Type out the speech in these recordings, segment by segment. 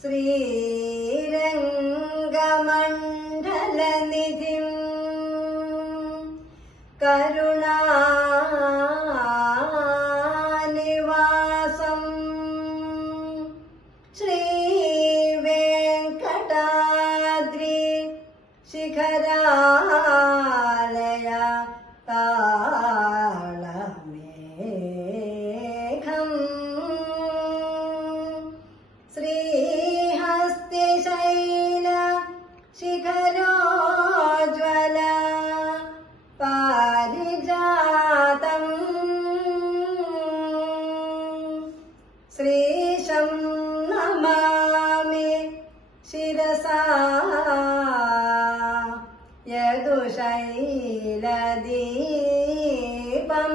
ശ്രീരംഗമണ്ഡലനിധിം കരുണാനിവാസം ശ്രീവേങ്കടാദ്രി ശിഖരാലയ താളമേഘം ശ്രീഹസ്തിശൈല ശിഖരോജ്വല പാരിജാതം ശ്രീശം നമാമി ശിരസാ യദുശൈലദീപം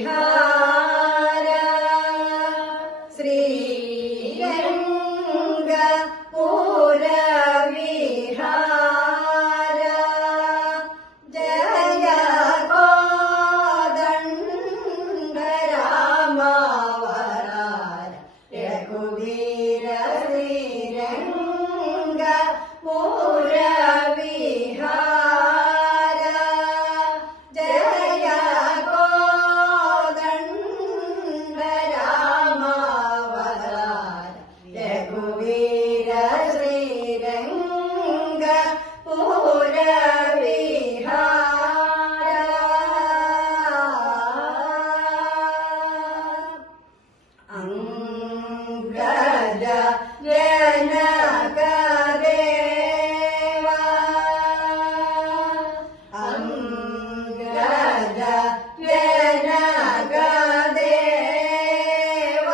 രംഗപുരവിഹാര ശ്രീരംഗപുരവിഹാര ജയ കോദണ്ഡരാമവരാര രഘുവീര ശ്രീരംഗപുരവിഹാര ജയ കോദണ്ഡരാമവരാര രഘുവീര ശ്രീരംഗപുരവിഹാര അംഗജ ജനകദേവ അംഗജ ജനകദേവ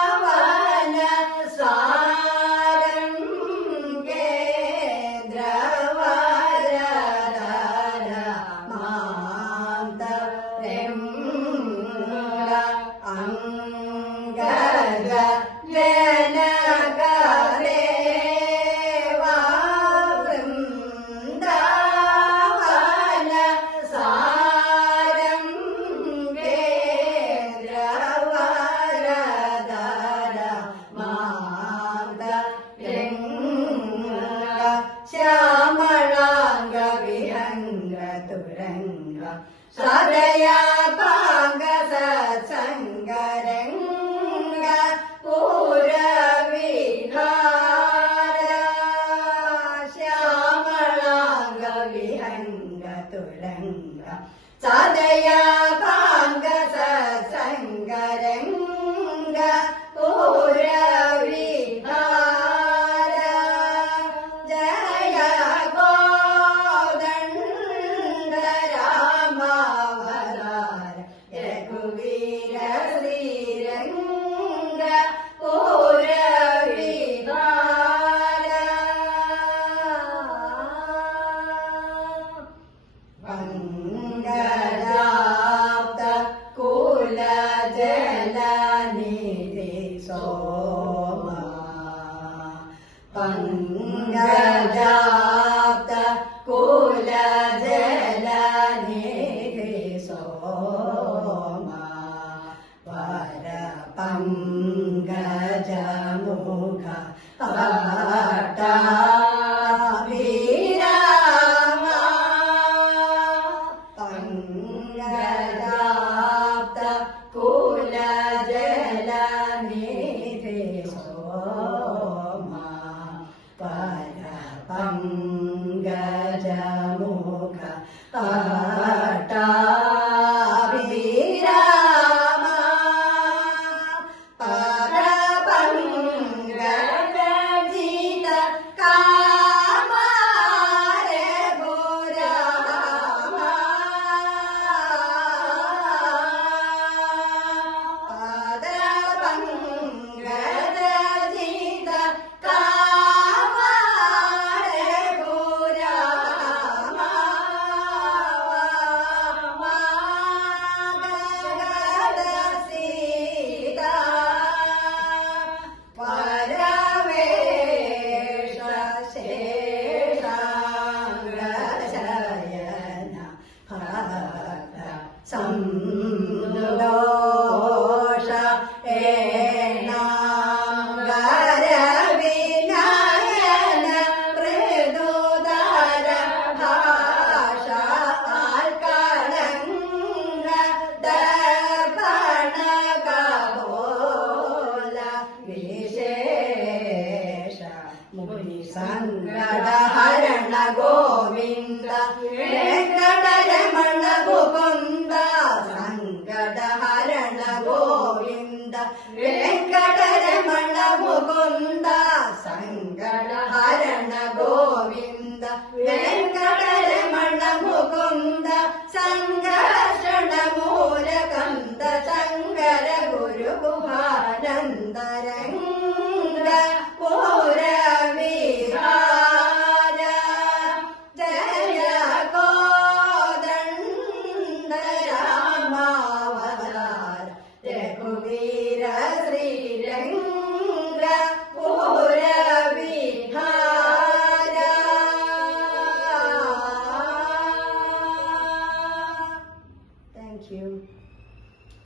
വൃന്ദാവന സാരം കേന്ദ്രവരദര മാന്തരം അംഗജ ജനകദേവ വൃന്ദാവന സാരം കേന്ദ്രവരദര മാന്തരം ശ്യാമളാംഗ വിഹംഗ തുരംഗ സദയാപാംഗ സത്സംഗരംഗ പുരവിഹാര ശ്യാമളാംഗ വിഹംഗ തുരംഗ സദയാപാംഗ സത്സംഗരംഗ പുരവിഹാര ജയ കോദണ്ഡരാമവരാര രഘുവീര ശ്രീരംഗപുരവിഹാര വങ്കരാബ്ദ കുലജലനിധി സോമ പങ്കജാബ്ദ കുലജലനിധി സോമ പരപങ്കജമുഖ പട്ടാഭിരാമ പങ്കജാബ്ദ കുലജലനിധി സോമ പരപങ്കജമുഖ പട്ടാഭിരാമ പരപങ്കജിത കാമരഘുരാമ പരപങ്കജിത കാമരഘുരാമ സന്തോഷ വിനായന മൃദുതര ഭാഷ ആൽക്കളങ്ക ദർപ്പണ കപോല വിശേഷ മുനി സങ്കട ഹരണ ഗോവിന്ദ വെങ്കട